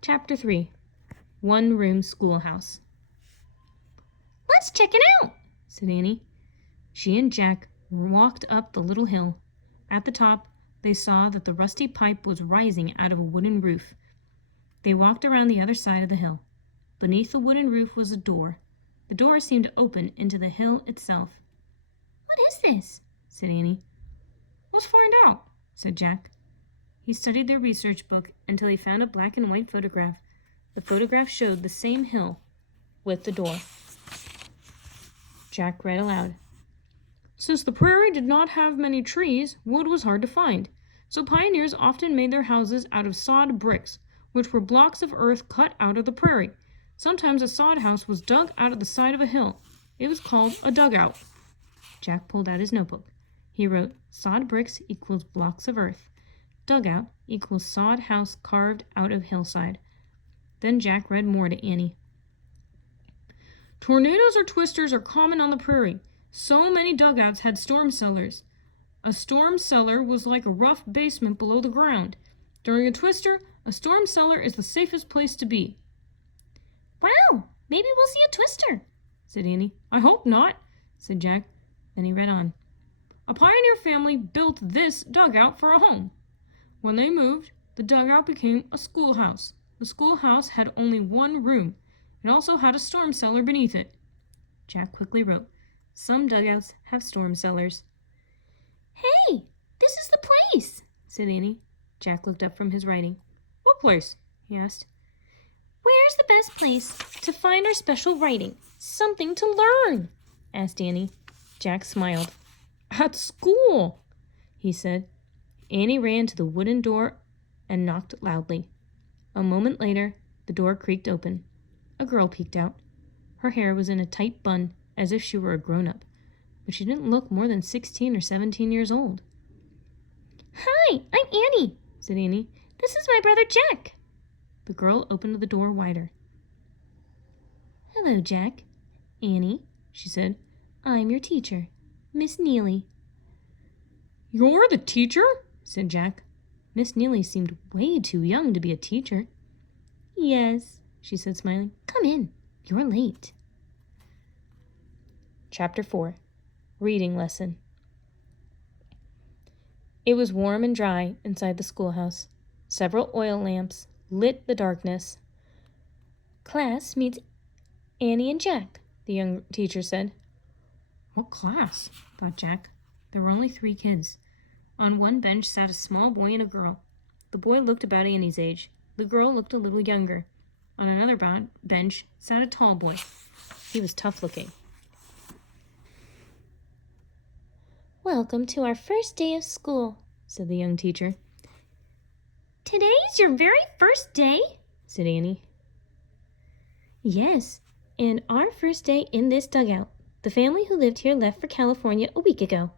Chapter 3 One-Room Schoolhouse. "Let's check it out," said Annie. She and Jack walked up the little hill. At the top, they saw that the rusty pipe was rising out of a wooden roof. They walked around the other side of the hill. Beneath the wooden roof was a door. The door seemed to open into the hill itself. "What is this?" said Annie. "Let's find out," said Jack. He studied their research book until he found a black and white photograph. The photograph showed the same hill with the door. Jack read aloud. "Since the prairie did not have many trees, wood was hard to find. So pioneers often made their houses out of sod bricks, which were blocks of earth cut out of the prairie. Sometimes a sod house was dug out of the side of a hill. It was called a dugout." Jack pulled out his notebook. He wrote, "Sod bricks equals blocks of earth. Dugout equals sod house carved out of hillside." Then Jack read more to Annie. "Tornadoes or twisters are common on the prairie. So many dugouts had storm cellars. A storm cellar was like a rough basement below the ground. During a twister, a storm cellar is the safest place to be." "Wow, maybe we'll see a twister," said Annie. "I hope not," said Jack. Then he read on. "A pioneer family built this dugout for a home. When they moved, the dugout became a schoolhouse. The schoolhouse had only one room. It also had a storm cellar beneath it." Jack quickly wrote, "Some dugouts have storm cellars." "Hey, this is the place," said Annie. Jack looked up from his writing. "What place?" he asked. "Where's the best place to find our special writing? Something to learn?" asked Annie. Jack smiled. "At school," he said. Annie ran to the wooden door and knocked loudly. A moment later, the door creaked open. A girl peeked out. Her hair was in a tight bun, as if she were a grown-up, but she didn't look more than 16 or 17 years old. "Hi, I'm Annie," said Annie. "This is my brother Jack." The girl opened the door wider. "Hello, Jack." "Annie," she said. "I'm your teacher, Miss Neely." "You're the teacher?" said Jack. Miss Neely seemed way too young to be a teacher. "Yes," she said, smiling. "Come in. You're late." Chapter 4 Reading Lesson. It was warm and dry inside the schoolhouse. Several oil lamps lit the darkness. "Class meets Annie and Jack," the young teacher said. "What class?" thought Jack. There were only 3 kids. On one bench sat a small boy and a girl. The boy looked about Annie's age. The girl looked a little younger. On another bench sat a tall boy. He was tough-looking. "Welcome to our first day of school," said the young teacher. "Today's your very first day?" said Annie. "Yes, and our first day in this dugout. The family who lived here left for California a week ago,"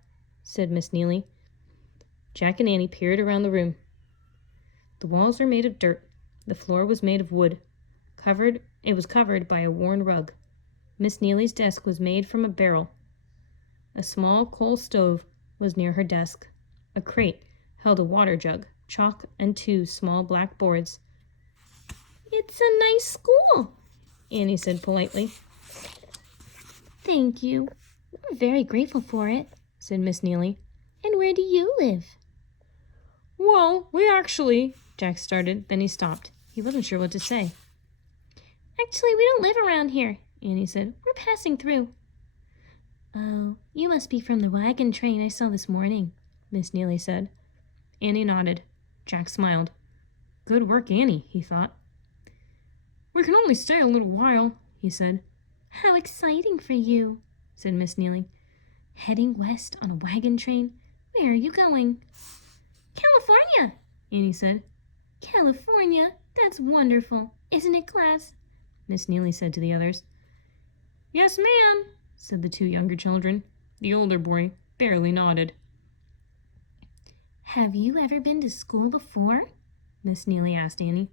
said Miss Neely. Jack and Annie peered around the room. The walls were made of dirt. The floor was made of wood. It was covered by a worn rug. Miss Neely's desk was made from a barrel. A small coal stove was near her desk. A crate held a water jug, chalk, and 2 small black boards. "It's a nice school," Annie said politely. "Thank you. We're very grateful for it," said Miss Neely. "And where do you live?" "Well, we actually," Jack started, then he stopped. He wasn't sure what to say. "Actually, we don't live around here," Annie said. "We're passing through." "Oh, you must be from the wagon train I saw this morning," Miss Neely said. Annie nodded. Jack smiled. Good work, Annie, he thought. "We can only stay a little while," he said. "How exciting for you," said Miss Neely. "Heading west on a wagon train? Where are you going?" "California," Annie said. "California? That's wonderful. Isn't it, class?" Miss Neely said to the others. "Yes, ma'am," said the 2 younger children. The older boy barely nodded. "Have you ever been to school before?" Miss Neely asked Annie.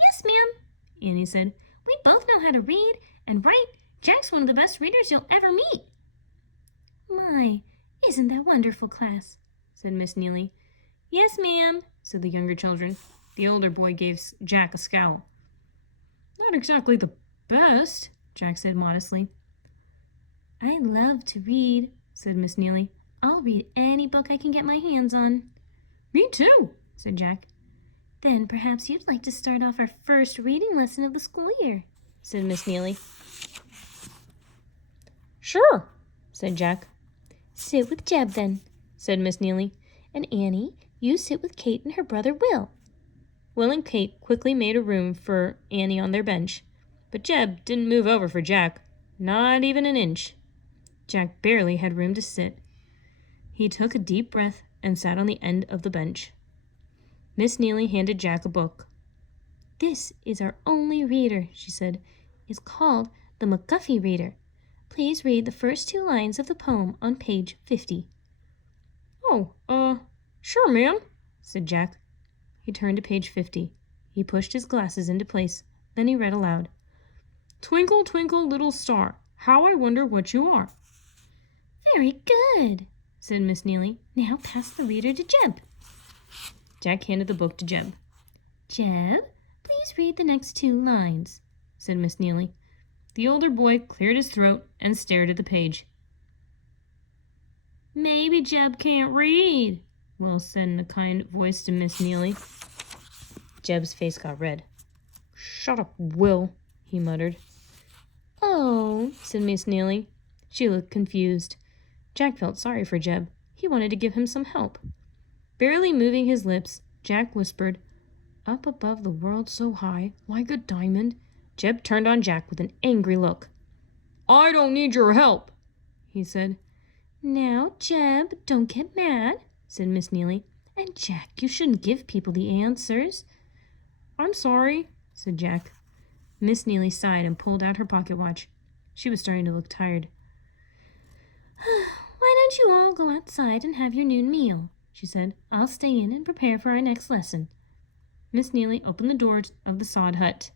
"Yes, ma'am," Annie said. "We both know how to read and write. Jack's one of the best readers you'll ever meet." "My, isn't that wonderful, class?" said Miss Neely. "Yes, ma'am," said the younger children. The older boy gave Jack a scowl. Not exactly the best, Jack said modestly. I love to read, said Miss Neely. I'll read any book I can get my hands on. Me too, said Jack. Then perhaps you'd like to start off our first reading lesson of the school year, said Miss Neely. Sure, said Jack. Sit with Jeb then, said Miss Neely. And Annie, you sit with Kate and her brother Will. Will and Kate quickly made a room for Annie on their bench, but Jeb didn't move over for Jack, not even an inch. Jack barely had room to sit. He took a deep breath and sat on the end of the bench. Miss Neely handed Jack a book. This is our only reader, she said. It's called the McGuffey Reader. Please read the first 2 lines of the poem on page 50. Oh, sure, ma'am, said Jack. He turned to page 50. He pushed his glasses into place. Then he read aloud. Twinkle, twinkle, little star, how I wonder what you are. Very good, said Miss Neely. Now pass the reader to Jeb. Jack handed the book to Jeb. Jeb, please read the next 2 lines, said Miss Neely. The older boy cleared his throat and stared at the page. Maybe Jeb can't read, Will said in a kind voice to Miss Neely. Jeb's face got red. Shut up, Will, he muttered. Oh, said Miss Neely. She looked confused. Jack felt sorry for Jeb. He wanted to give him some help. Barely moving his lips, Jack whispered, Up above the world so high, like a diamond. Jeb turned on Jack with an angry look. I don't need your help, he said. Now, Jeb, don't get mad, said Miss Neely. And Jack, you shouldn't give people the answers. I'm sorry, said Jack. Miss Neely sighed and pulled out her pocket watch. She was starting to look tired. Why don't you all go outside and have your noon meal, she said. I'll stay in and prepare for our next lesson. Miss Neely opened the doors of the sod hut.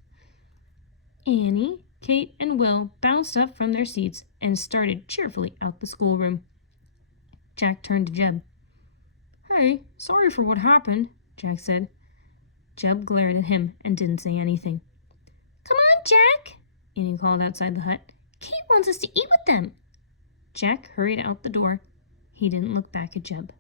Annie, Kate, and Will bounced up from their seats and started cheerfully out the schoolroom. Jack turned to Jeb. Hey, sorry for what happened, Jack said. Jeb glared at him and didn't say anything. Come on, Jack, Annie called outside the hut. Kate wants us to eat with them. Jack hurried out the door. He didn't look back at Jeb.